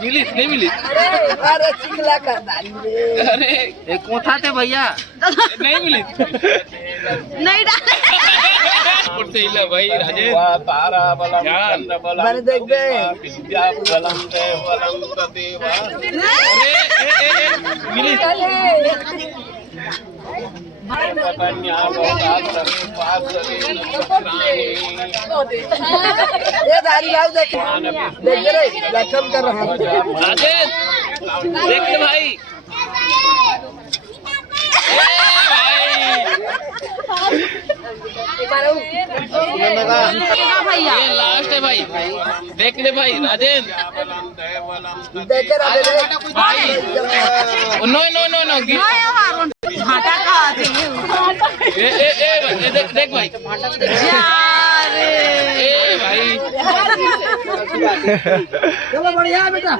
मिली नहीं मिली? अरे चिकला का दाली रे। अरे एक कोठा थे भैया नहीं मिली नहीं डाले उठते ही भाई राजेश तारा बलम चंद्र बलम मैंने देख दे विद्या बलम देव बलम तदेव मिली कन्या बहुदासरे पासरे ये दाली लाओ देख देख रे लक्ष्म कर रहा है राजेश देख ले भाई भैया ये लास्ट है भाई देख ले भाई राजेश देख रहा है भाई नो नो नो नो घाटा का देख भाई यार ए भाई चलो बढ़िया है बेटा।